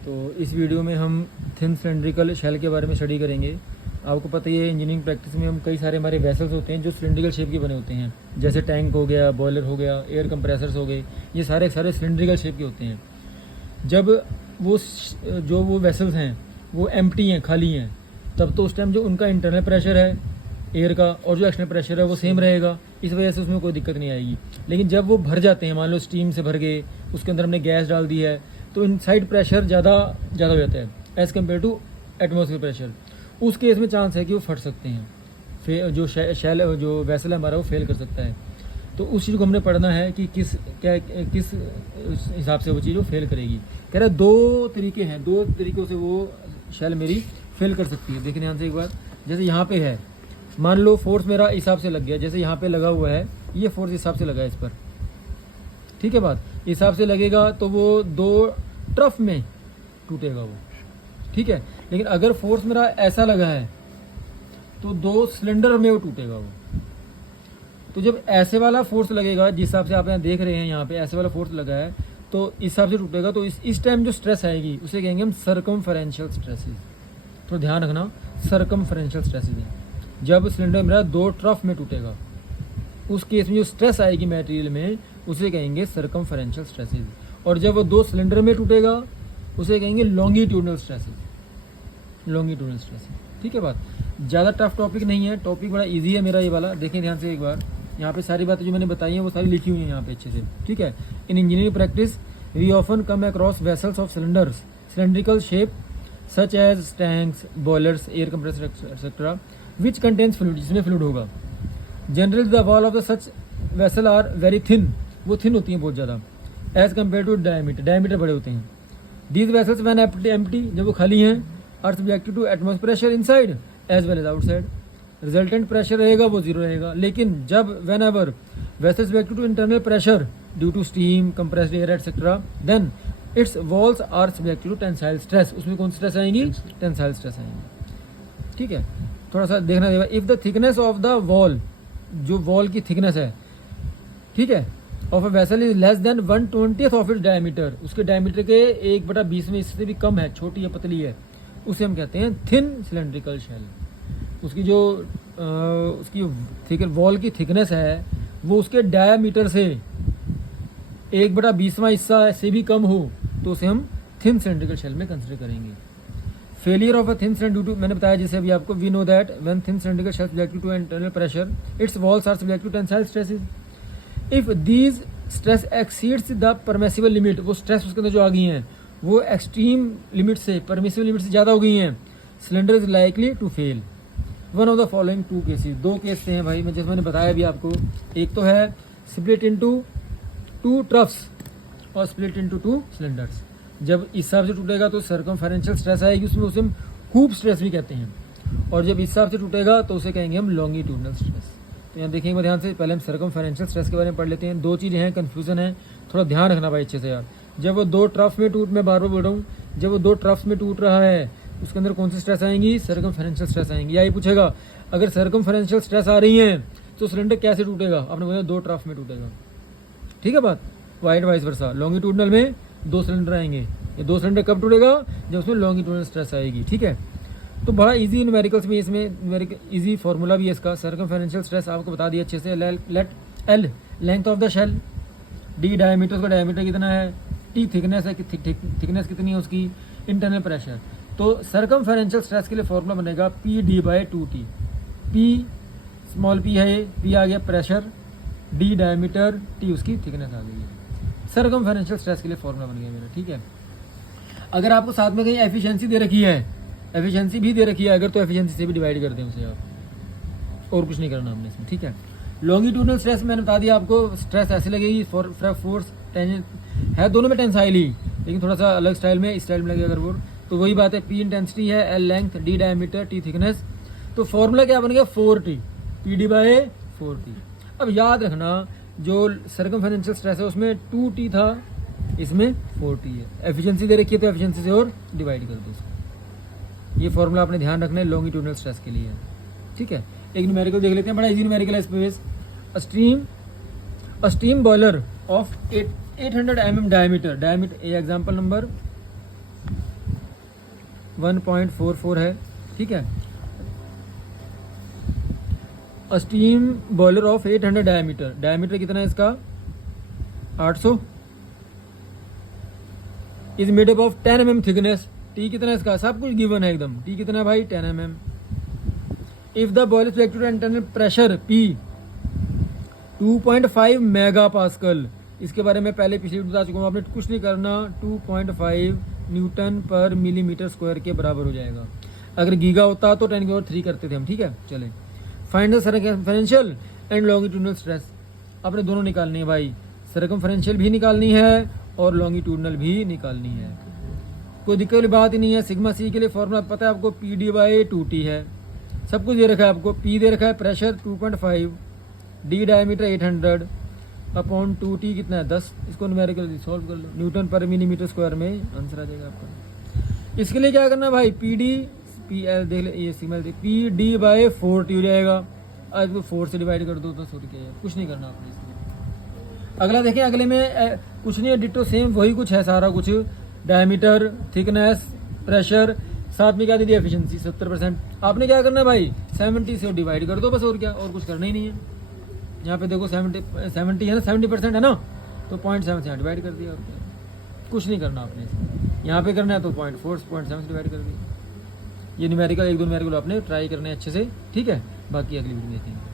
तो इस वीडियो में हम थिन सिलेंड्रिकल शेल के बारे में स्टडी करेंगे। आपको पता ही है इंजीनियरिंग प्रैक्टिस में हम कई सारे हमारे वेसल्स होते हैं जो सिलेंड्रिकल शेप के बने होते हैं, जैसे टैंक हो गया, बॉयलर हो गया, एयर कंप्रेसर्स हो गए, ये सारे सिलेंड्रिकल शेप के होते हैं। जब वो वेसल्स हैं वो एम्प्टी हैं, खाली हैं, तब तो उस टाइम जो उनका इंटरनल प्रेशर है एयर का और जो एक्सटर्नल प्रेशर है वो सेम रहेगा, इस वजह से उसमें कोई दिक्कत नहीं आएगी। लेकिन जब वो भर जाते हैं, मान लो स्टीम से भर गए, उसके अंदर हमने गैस डाल दी है, तो इनसाइड प्रेशर ज़्यादा हो जाता है as compare to atmosphere pressure. उस केस में चांस है कि वो फट सकते हैं, जो शेल जो वेसल है हमारा वो फेल कर सकता है। तो उस चीज़ को हमने पढ़ना है कि किस हिसाब से वो चीज़ वो फेल करेगी। कह रहा है दो तरीके हैं, दो तरीक़ों से वो शेल मेरी फेल कर सकती है। देखिए ध्यान से एक बार, जैसे यहाँ पे है, मान लो फोर्स मेरा इस हिसाब से लग गया, जैसे यहाँ पे लगा हुआ है, ये फोर्स इस हिसाब से लगा है इस पर, ठीक है बात, इस हिसाब से लगेगा तो वो दो ट्रफ में टूटेगा वो, ठीक है। लेकिन अगर फोर्स मेरा ऐसा लगा है तो दो सिलेंडर में वो टूटेगा वो। तो जब ऐसे वाला फोर्स लगेगा, जिस हिसाब से आप यहाँ देख रहे हैं, यहाँ पे ऐसे वाला फोर्स लगा है तो इस हिसाब से टूटेगा, तो इस टाइम जो स्ट्रेस आएगी उसे कहेंगे हम सर्कमफेरेंशियल स्ट्रेसेस। तो ध्यान रखना, सर्कमफेरेंशियल स्ट्रेसेस है जब सिलेंडर मेरा दो ट्रफ में टूटेगा, उस केस में जो स्ट्रेस आएगी मटेरियल में उसे कहेंगे सर्कमफेरेंशियल स्ट्रेसेस। और जब वो दो सिलेंडर में टूटेगा उसे कहेंगे लॉन्गिट्यूडनल स्ट्रेसेस, लॉन्गिट्यूडनल स्ट्रेसेस, ठीक है बात। ज़्यादा टफ टॉपिक नहीं है, टॉपिक बड़ा इजी है मेरा ये वाला। देखें ध्यान से एक बार, यहाँ पे सारी बातें जो मैंने बताई हैं वो सारी लिखी हुई हैं यहाँ पे अच्छे से, ठीक है। In engineering practice we often come across vessels of cylinders cylindrical shape such as tanks, boilers, air compressor etcetera which contains fluid, जिसमें फ्लूइड होगा। Generally the wall of the such vessel are very thin, वो thin होती हैं बहुत ज़्यादा, as compare to diameter, diameter बड़े होते हैं। दीज वेसल्स व्हेन एम्प्टी, जब वो खाली हैं, are subjected to atmosphere pressure inside as well as outside. Resultant pressure रहेगा वो जीरो रहेगा। लेकिन जब whenever vessel subjected to internal pressure due to steam, compressed air etcetera, then its walls are subjected to tensile stress. उसमें कौन सी stress आएंगी? Tensile stress आएंगी, ठीक है। थोड़ा सा देखना देगा, if the thickness of the wall, जो वॉल की थिकनेस है, ठीक है, of a vessel is less than 1/20 of its diameter, उसके डायमीटर के 1/20 में इससे भी कम है, छोटी है, पतली है, उसे हम कहते हैं थिन सिलेंड्रिकल शेल। उसकी जो उसकी वॉल की थिकनेस है वो उसके डायमीटर से 1/20वां हिस्सा से भी कम हो तो उसे हम थिन सिलेंड्रिकल शेल में कंसिडर करेंगे। Failure of a thin cylinder due to, मैंने बताया जैसे अभी आपको, we know that when thin cylindrical shell subjected to internal pressure its walls are subjected to tensile stresses. If these stress exceeds the permissible limit, वो stress उसके अंदर जो आ गई हैं वो एक्सट्रीम लिमिट से, परमिसिबल लिमिट से ज़्यादा हो गई हैं, cylinder is likely to fail. One of the following two cases, दो केस हैं भाई, मैं जैसे मैंने बताया अभी आपको। एक तो है स्प्लिट इनटू टू ट्रफ्स और स्प्लिट इनटू टू सिलेंडर्स। जब इस हिसाब से टूटेगा तो सर्कमफेरेंशियल स्ट्रेस आएगी, उसमें उसे हम हूप स्ट्रेस भी कहते हैं। और जब इस हिसाब से टूटेगा तो उसे कहेंगे हम लॉन्गिट्यूडनल स्ट्रेस। तो यहाँ देखेंगे ध्यान से, पहले हम सर्कमफेरेंशियल स्ट्रेस के बारे में पढ़ लेते हैं। दो चीज़ें हैं, कन्फ्यूजन है, थोड़ा ध्यान रखना भाई अच्छे से यार। जब वो दो ट्रफ में मैं बार बार बोल रहा हूँ, जब वो दो ट्रफ्स में टूट रहा है उसके अंदर कौन सी स्ट्रेस आएंगी? सर्कमफेरेंशियल स्ट्रेस आएंगी। या ये पूछेगा अगर सर्कमफेरेंशियल स्ट्रेस आ रही है तो सिलेंडर कैसे टूटेगा? आपने बोला दो ट्रफ में टूटेगा, ठीक है बात। वाइस वर्सा, लॉन्गिट्यूडनल में दो सिलेंडर आएंगे। ये दो सिलेंडर कब टूटेगा? जब उसमें लॉन्गिट्यूडनल स्ट्रेस आएगी, ठीक है। तो बड़ा इजी न्यूमेरिकल्स में, इसमें इजी फार्मूला भी है इसका। सर्कमफेरेंशियल स्ट्रेस आपको बता दिया अच्छे से। Let L length of the shell, D diameter, उसका डायमीटर कितना है, टी थिकनेस है, थिकनेस कितनी है उसकी, इंटरनल प्रेशर। तो सर्कमफेरेंशियल स्ट्रेस के लिए फॉर्मूला बनेगा PD/2T। पी स्मॉल पी है, पी आ गया प्रेशर, डी डायमीटर, टी उसकी थिकनेस आ गई है। सर्कमफेरेंशियल स्ट्रेस के लिए फॉर्मूला बन गया मेरा, ठीक है। अगर आपको साथ में कहीं एफिशिएंसी दे रखी है, एफिशिएंसी भी दे रखी है अगर, तो एफिशिएंसी से भी डिवाइड कर दें उसे आप, और कुछ नहीं करना हमने इसमें, ठीक है। लॉन्गिट्यूडनल स्ट्रेस मैंने बता दिया आपको, स्ट्रेस ऐसे लगेगी, फोर्स है दोनों में टेंसाइल ही, लेकिन थोड़ा सा अलग स्टाइल में, इस स्टाइल में लगेगा अगर वो, तो वही बात है। पी इंटेंसिटी है, L length, D diameter, T thickness. तो फॉर्मूला क्या बन गया? 4T, PD/4T। अब याद रखना जो सर्कमफेरेंशियल स्ट्रेस है उसमें 2T था, इसमें 4T है। एफिशिएंसी दे रखी है तो एफिशिएंसी से और डिवाइड कर दो इसको। ये फॉर्मूला आपने ध्यान रखना है लॉन्गिट्यूडनल स्ट्रेस के लिए, ठीक है। एक न्यूमेरिकल देख लेते हैं, बड़ा इजी न्यूमेरिकल है इस पे। A steam boiler of 800 mm diameter, example number 1.44 है, ठीक है। Steam boiler of 800 diameter, diameter कितना है इसका 800, is made up of 10 mm thickness, T कितना है इसका सब कुछ गिवन है एकदम, टी कितना है भाई 10 mm। If the boiler subjected to internal pressure P 2.5 mega pascal, इसके बारे में पहले पिछले बता चुका हूँ, आपने कुछ नहीं करना, 2.5 न्यूटन पर मिलीमीटर स्क्वायर के बराबर हो जाएगा। अगर गीगा होता तो 10⁻³ करते थे हम, ठीक है। चले, find the circumferential and longitudinal stress, आपने दोनों निकालनी है भाई, सर्कमफेरेंशियल भी निकालनी है और लॉन्गिट्यूडनल भी निकालनी है। कोई दिक्कत वाली बात ही नहीं है। सिग्मा सी के लिए फॉर्मूला पता है आपको, PD/2T है, सब कुछ दे रखा है आपको। पी दे रखा है pressure 2.5, D diameter 800 upon 2T कितना है 10, इसको न्यूमेरिकल सॉल्व कर लो, न्यूटन पर मिलीमीटर स्क्वायर में आंसर आ जाएगा आपका। इसके लिए क्या करना है भाई, PL देख ले, ये सिग्मा PD/4T हो जाएगा, आज को 4 से डिवाइड कर दो तो सॉरी क्या है, कुछ नहीं करना आपने इसमें। अगला देखें, अगले में कुछ नहीं है, डिटो सेम वही कुछ है सारा कुछ, डायमीटर, थिकनेस, प्रेशर, साथ में क्या दे दिया एफिशिएंसी 70%। आपने क्या करना है भाई 70 से डिवाइड कर दो बस, और क्या, और कुछ करना ही नहीं है। यहाँ पे देखो 70 है ना, 70% है ना, तो 0.7 से डिवाइड कर दिया, और क्या, कुछ नहीं करना आपने इसमें। यहाँ पे करना है तो 0.7 से डिवाइड कर दिया। ये न्यूमेरिकल 1-2 न्यूमेरिकल आपने ट्राई करना है अच्छे से, ठीक है। बाकी अगली वीडियो में देखेंगे।